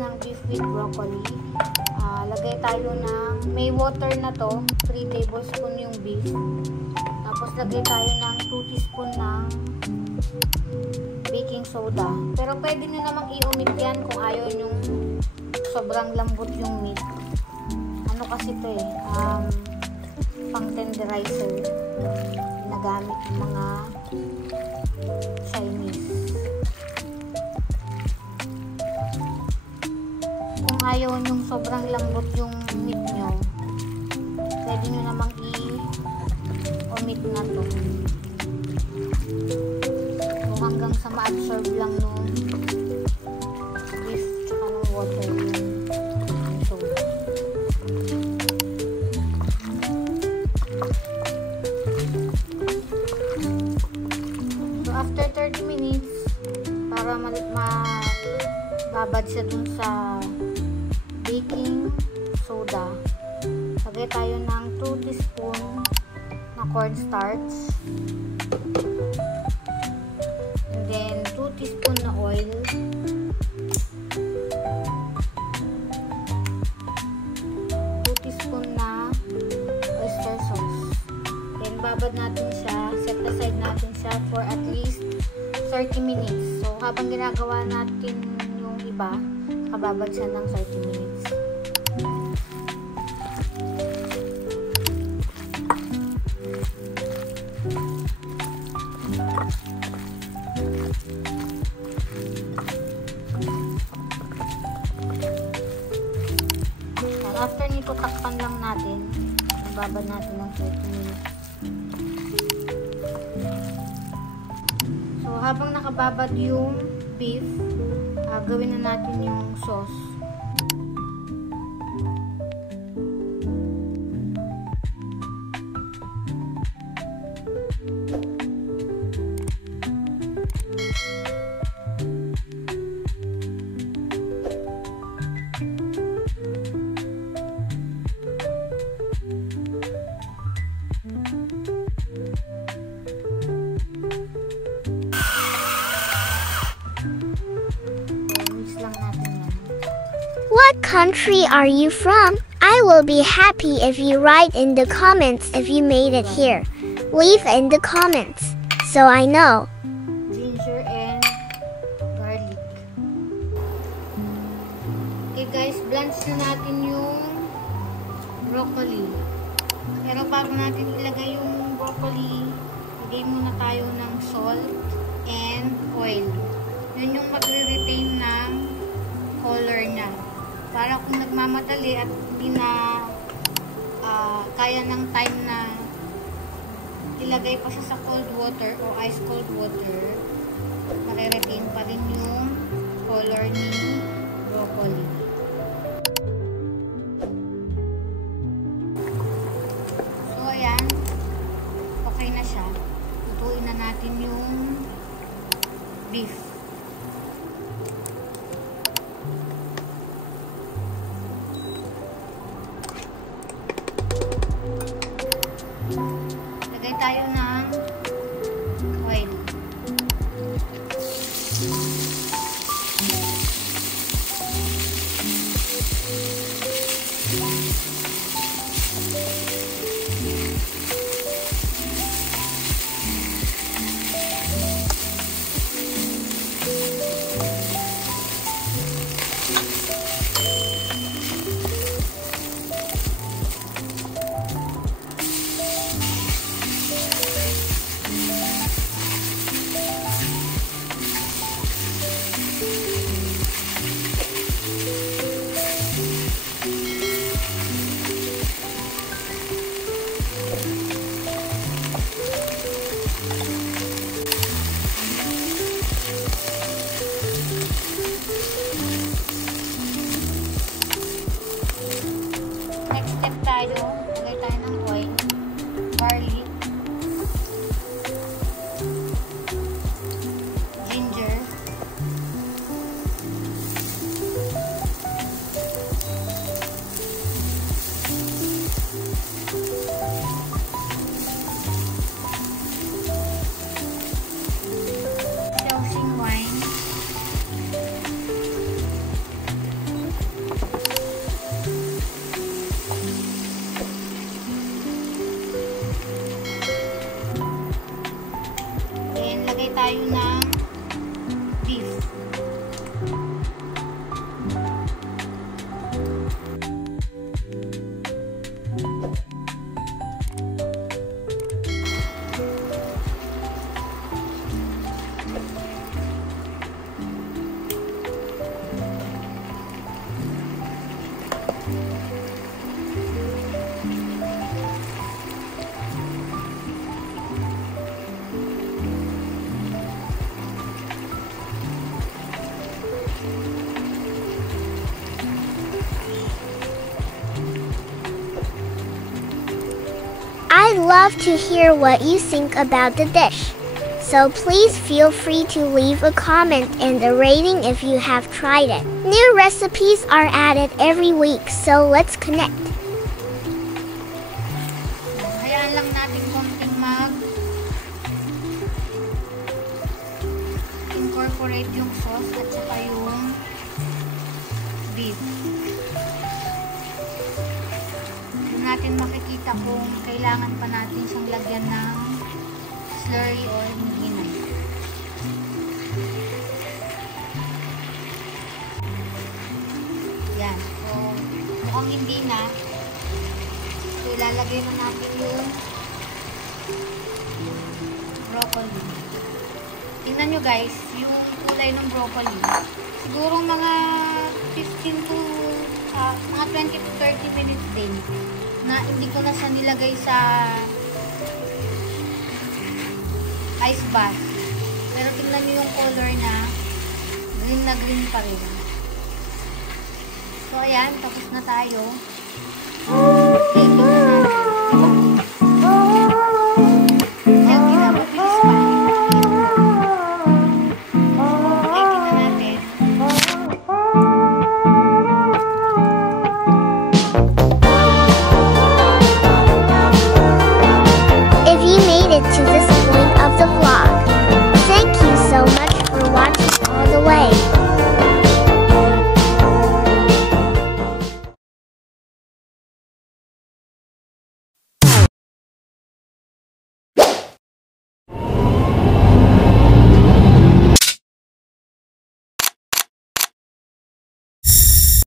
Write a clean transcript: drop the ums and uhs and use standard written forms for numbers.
ng beef with broccoli. Lagay tayo ng, may water na to, 3 tablespoon yung beef. Tapos lagay tayo ng 2 teaspoon ng baking soda. Pero pwede nyo namang i-omit yan kung ayaw nyo sobrang lambot yung meat. Ano kasi to eh, pang tenderizer. Ginagamit ng mga Chinese. Kung ayaw nyo sobrang lambot yung meat nyo, pwede nyo namang i-omit na to. Hanggang sa ma-absorb lang nung beef tsaka ng water yung soda. So after 30 minutes, para mababad siya dun sa baking soda, lagay tayo ng 2 teaspoon na cornstarch. Then, 2 teaspoon na oil. 2 teaspoon na oyster sauce. Then, babad natin siya. Set aside natin siya for at least 30 minutes. So, habang ginagawa natin yung iba, kababad siya ng 30 minutes. After nito, takpan lang natin. Babad natin ng 30 minutes. So, habang nakababad yung beef, gawin na natin yung sauce. What country are you from? I will be happy if you write in the comments if you made it here. Leave in the comments so I know. Ginger and garlic. Okay guys, blanch na natin yung broccoli. Pero bago natin ilagay yung broccoli, lagay muna tayo ng salt and oil. Yun yung magre-retain ng color niya. Para kung nagmamadali at hindi na kaya ng time na ilagay pa siya sa cold water o ice cold water, makire-retain pa rin yung color ni broccoli. So ayan, okay na siya. Lutuin na natin yung beef. Lagay tayo ng oil. Next step tayo, lagay tayo ng oil, garlic, ginger, Shaoxing wine, tayo ng beef. I'd love to hear what you think about the dish. So please feel free to leave a comment and a rating if you have tried it. New recipes are added every week, so let's connect. Hayaan lang natin konting incorporate yung sauce at saka yung beef. Doon natin makikita kung kailangan pa natin siyang lagyan ng slurry or hinay. Yan. So, mukhang hindi na. So, ilalagay na natin yung broccoli. Tingnan nyo guys, yung kulay ng broccoli. Siguro mga 15 to mga 20 to 30 minutes din na hindi ko na siya nilagay sa ice bath. Pero tingnan nyo yung color na green pa rin. So, ayan. Tapos na tayo. Okay,